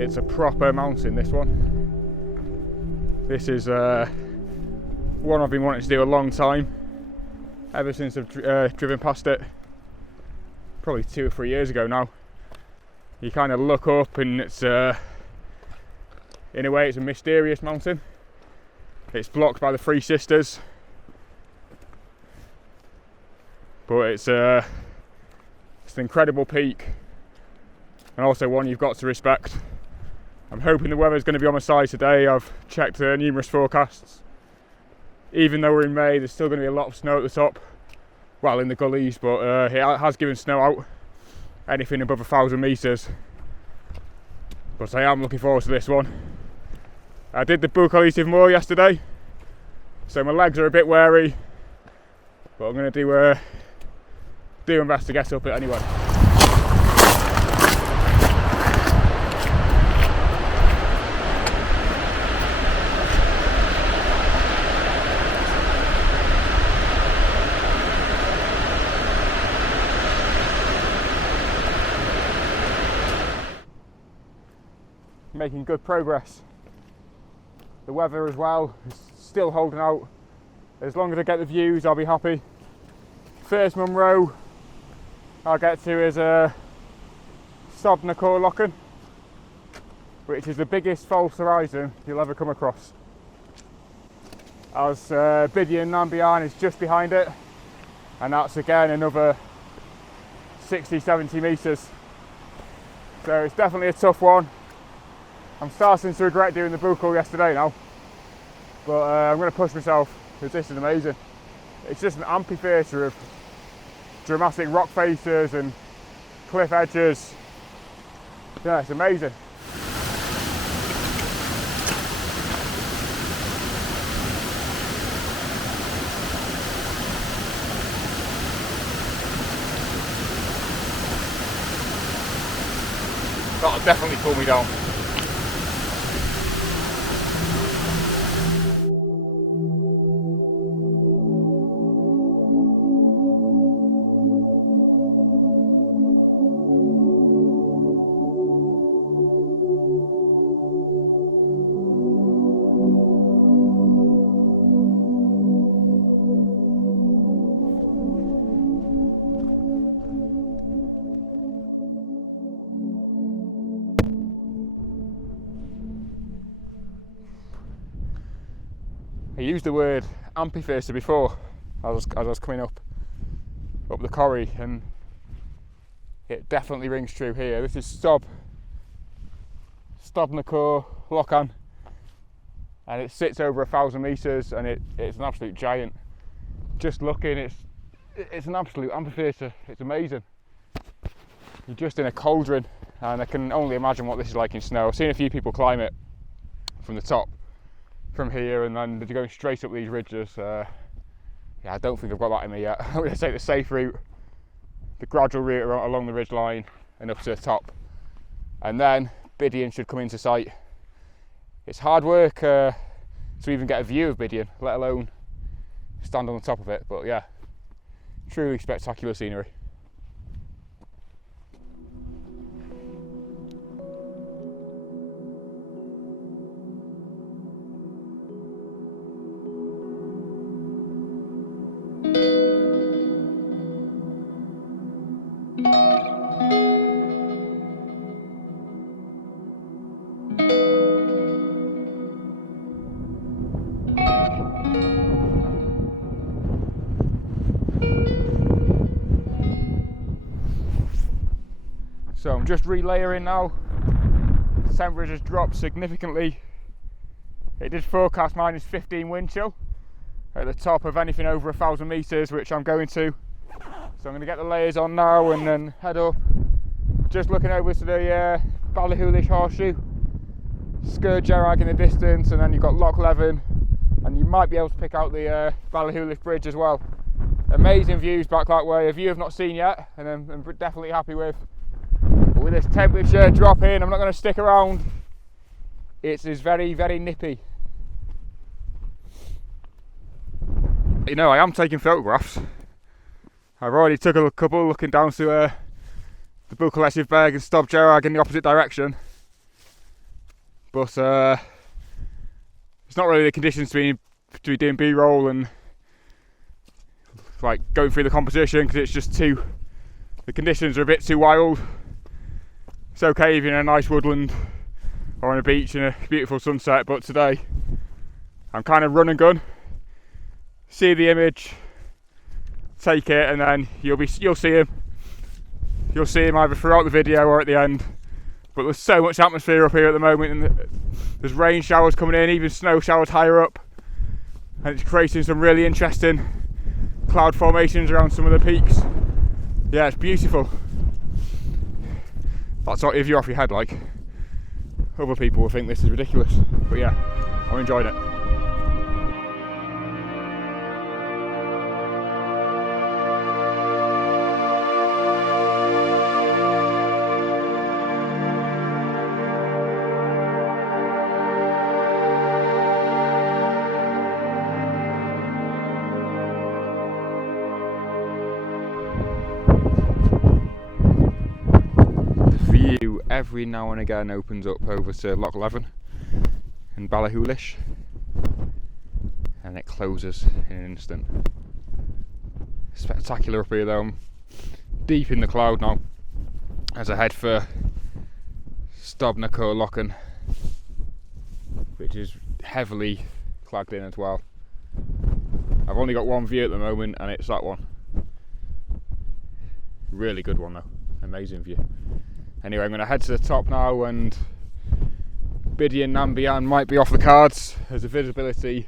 It's a proper mountain, this one. This is one I've been wanting to do a long time, ever since I've driven past it, probably 2 or 3 years ago now. You kind of look up and it's, in a way, it's a mysterious mountain. It's blocked by the Three Sisters, but it's an incredible peak, and also one you've got to respect. I'm hoping the weather's going to be on my side today. I've checked numerous forecasts. Even though we're in May, there's still going to be a lot of snow at the top, well, in the gullies, but it has given snow out, anything above 1,000 metres. But I am looking forward to this one. I did the Bucolitive Moor yesterday, so my legs are a bit wary, but I'm going to do my best to get up it anyway. Making good progress. The weather as well is still holding out. As long as I get the views, I'll be happy. First Munro I'll get to is Stob Coire Nan Lochan, which is the biggest false horizon you'll ever come across. As Bidean Nan Bian is just behind it, and that's again another 60-70 metres. So it's definitely a tough one. I'm starting to regret doing the buckle yesterday now, but I'm going to push myself because this is amazing. It's just an amphitheatre of dramatic rock faces and cliff edges. Yeah, it's amazing. That'll definitely pull me down. I used the word amphitheatre before as I was coming up the quarry, and it definitely rings true here. This is Stob Coire Nan Lochan, and it sits over 1,000 metres, and it's an absolute giant. Just looking, it's an absolute amphitheatre. It's amazing. You're just in a cauldron, and I can only imagine what this is like in snow. I've seen a few people climb it from the top, from here, and then they're going straight up these ridges. Yeah, I don't think I've got that in me yet. I'm going to take the safe route, the gradual route along the ridge line and up to the top, and then Bidean should come into sight. It's hard work to even get a view of Bidean, let alone stand on the top of it, but yeah, truly spectacular scenery. So I'm just relayering now. The temperature has dropped significantly. It did forecast -15 wind chill at the top of anything over 1,000 metres, which I'm going to. So I'm going to get the layers on now and then head up. Just looking over to the Ballyhoolich Horseshoe, Scour Gerag in the distance, and then you've got Loch Leven, and you might be able to pick out the Ballyhoolich Bridge as well. Amazing views back that way, a view I've not seen yet, and I'm definitely happy with. But with this temperature dropping, I'm not going to stick around. It is very, very nippy. You know, I am taking photographs. I've already took a couple looking down to the Bucolitive Berg and Stob Gerag in the opposite direction. but it's not really the conditions to be doing B-roll and like going through the competition, because it's just the conditions are a bit too wild. It's okay if you're in a nice woodland or on a beach in a beautiful sunset, but today I'm kind of run and gun, see the image, take it, and then you'll see him either throughout the video or at the end. But there's so much atmosphere up here at the moment, and there's rain showers coming in, even snow showers higher up, and it's creating some really interesting cloud formations around some of the peaks. Yeah, it's beautiful. That's not if you're off your head, like. Other people will think this is ridiculous, but yeah, I'm enjoying it. Every now and again opens up over to Loch Leven and Ballachulish, and it closes in an instant. Spectacular up here though. I'm deep in the cloud now as I head for Stob Coire Nan Lochan, which is heavily clagged in as well. I've only got one view at the moment, and it's that one. Really good one though, amazing view. Anyway, I'm going to head to the top now, and Bidean Nan Bian might be off the cards as the visibility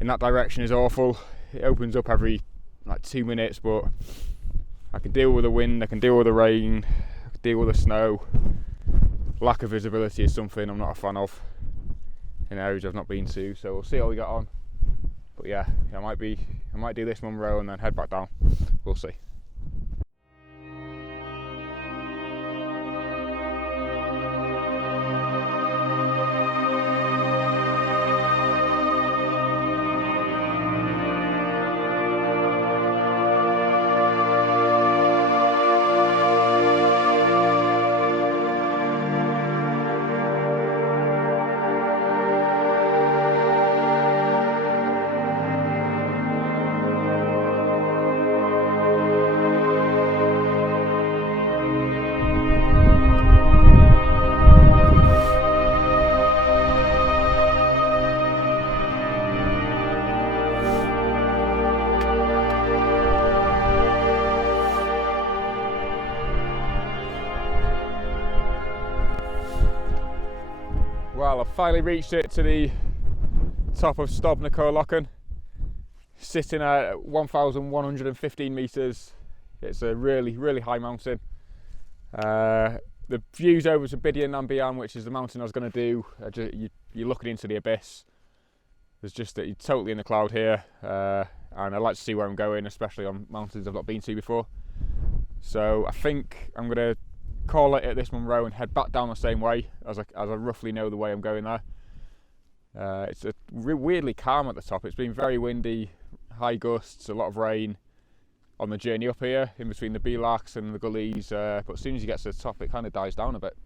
in that direction is awful. It opens up every like 2 minutes, but I can deal with the wind, I can deal with the rain, I can deal with the snow. Lack of visibility is something I'm not a fan of in areas I've not been to, so we'll see how we get on. But yeah, I might do this Munro and then head back down. We'll see. Well, I've finally reached it, to the top of Stob Coire Nan Lochan, sitting at 1,115 metres. It's a really, really high mountain. The views over to Bidean Nan Bian, which is the mountain I was going to do, you're looking into the abyss. There's just you're totally in the cloud here, and I like to see where I'm going, especially on mountains I've not been to before. So I think I'm going to call it at this Munro and head back down the same way, as I roughly know the way I'm going there. It's weirdly calm at the top. It's been very windy, high gusts, a lot of rain on the journey up here in between the Belachs and the gullies, but as soon as you get to the top it kind of dies down a bit.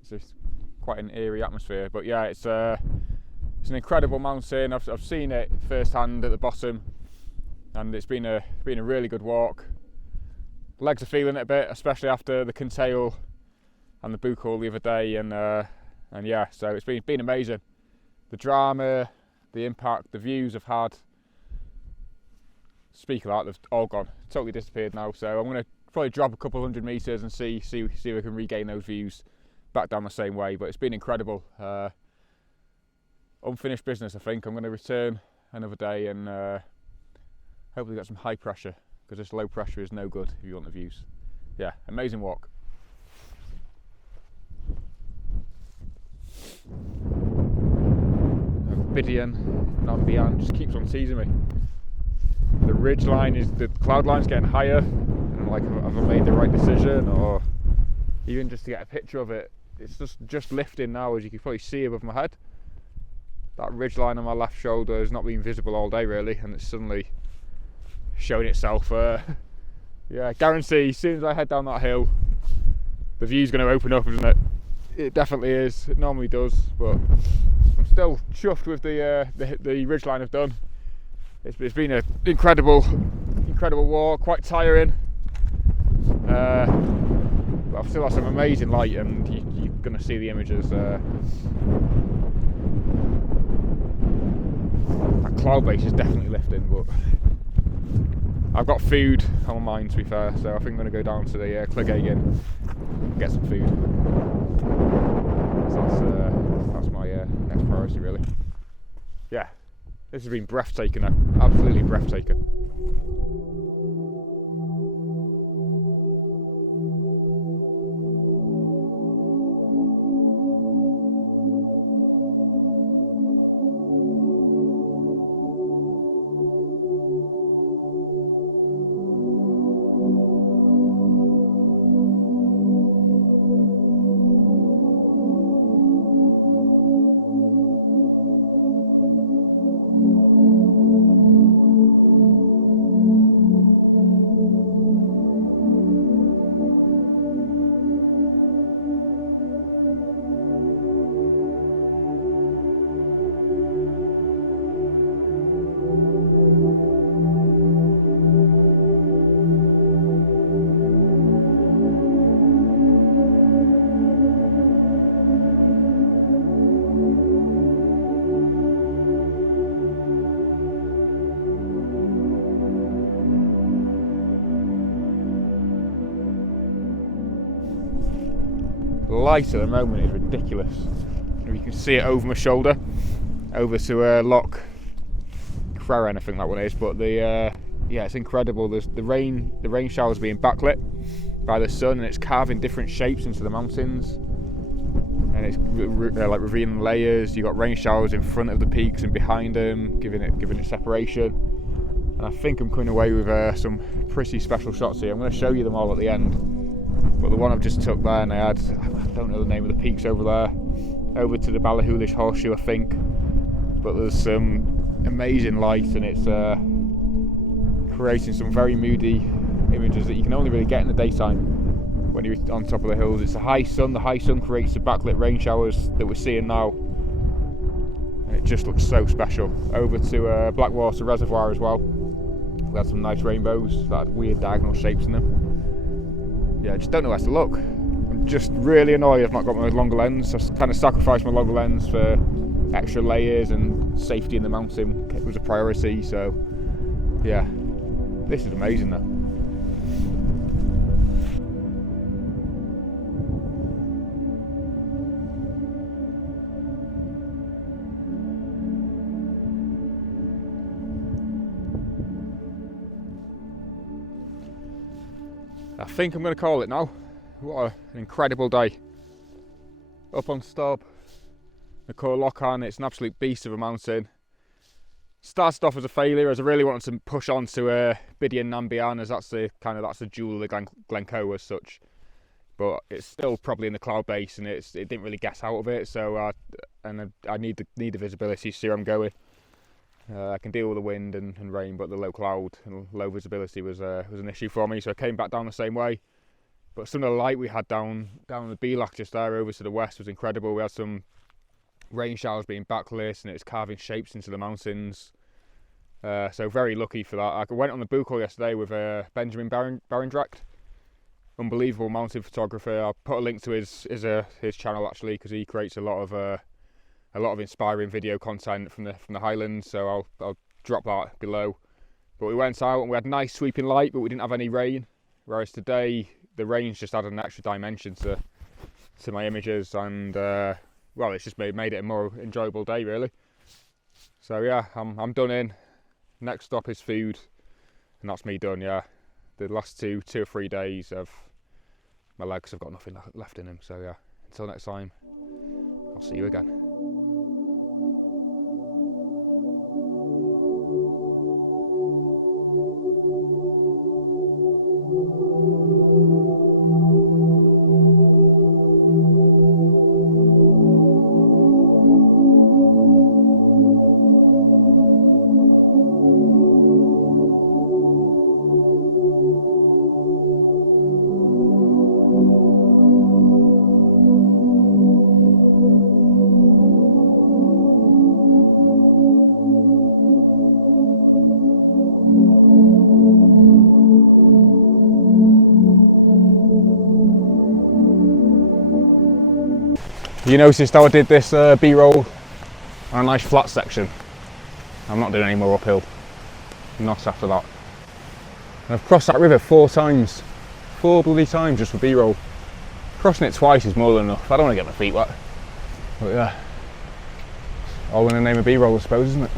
It's just quite an eerie atmosphere, but yeah, it's an incredible mountain. I've seen it firsthand at the bottom, and it's been a really good walk. Legs are feeling it a bit, especially after the Kintail and the Buchal the other day, and yeah, so it's been amazing. The drama, the impact, the views I've had. Speak of that, they've all gone, totally disappeared now. So I'm going to probably drop a couple 100 metres and see if I can regain those views back down the same way. But it's been incredible. Unfinished business, I think. I'm going to return another day and hopefully get some high pressure, because this low pressure is no good if you want the views. Yeah, amazing walk. Bidean Nan Bian just keeps on teasing me. The ridge line the cloud line's getting higher, and I'm like, have I made the right decision? Or even just to get a picture of it, it's just lifting now, as you can probably see above my head. That ridge line on my left shoulder has not been visible all day really, and it's suddenly showing itself. Yeah, guarantee as soon as I head down that hill, the view's going to open up, isn't it? it definitely is. It normally does, but I'm still chuffed with the ridgeline I've done. It's been an incredible walk, quite tiring. But I've still had some amazing light, and you're going to see the images. That cloud base is definitely lifting, but I've got food on my mind, to be fair, so I think I'm going to go down to the Clegg and get some food. So that's my next priority, really. Yeah, this has been breathtaking now, absolutely breathtaking. The light at the moment is ridiculous. You can see it over my shoulder, over to Loch Coire, I think that one is. But yeah, it's incredible. There's the rain showers being backlit by the sun, and it's carving different shapes into the mountains, and it's like revealing layers. You've got rain showers in front of the peaks and behind them, giving it separation. And I think I'm coming away with some pretty special shots here. I'm going to show you them all at the end. But the one I've just took there, and I don't know the name of the peaks over there, over to the Ballachulish Horseshoe, I think. But there's some amazing light, and it's creating some very moody images that you can only really get in the daytime when you're on top of the hills. It's the high sun creates the backlit rain showers that we're seeing now, and it just looks so special. Over to Blackwater Reservoir as well. We had some nice rainbows that had weird diagonal shapes in them. Yeah, I just don't know where to look. I'm just really annoyed I've not got my longer lens. I kind of sacrificed my longer lens for extra layers, and safety in the mountain was a priority. So yeah, this is amazing though. I think I'm going to call it now. What an incredible day. Up on Stob Coire Nan Lochan. It's an absolute beast of a mountain. Started off as a failure, as I really wanted to push on to Bidean Nan Bian, as that's the jewel of the Glencoe as such. But it's still probably in the cloud base, and it didn't really get out of it. So I need the visibility to see where I'm going. I can deal with the wind and rain, but the low cloud and low visibility was an issue for me. So I came back down the same way. But some of the light we had down the Bidean just there over to the west was incredible. We had some rain showers being backlit, and it's carving shapes into the mountains. So very lucky for that. I went on the book call yesterday with Benjamin Barendrecht, unbelievable mountain photographer. I'll put a link to his channel actually, because he creates a lot of inspiring video content from the Highlands. So I'll drop that below. But we went out and we had nice sweeping light, but we didn't have any rain. Whereas today the rain's just added an extra dimension to my images, and well, it's just made it a more enjoyable day really. So yeah, I'm done in. Next stop is food, and that's me done. Yeah, the last two or 3 days of my legs have got nothing left in them. So yeah, until next time, I'll see you again. You noticed how I did this B-roll on a nice flat section. I'm not doing any more uphill. Not after that. And I've crossed that river 4 times. 4 bloody times just for B-roll. Crossing it twice is more than enough. I don't want to get my feet wet. But yeah, all in the name of B-roll, I suppose, isn't it?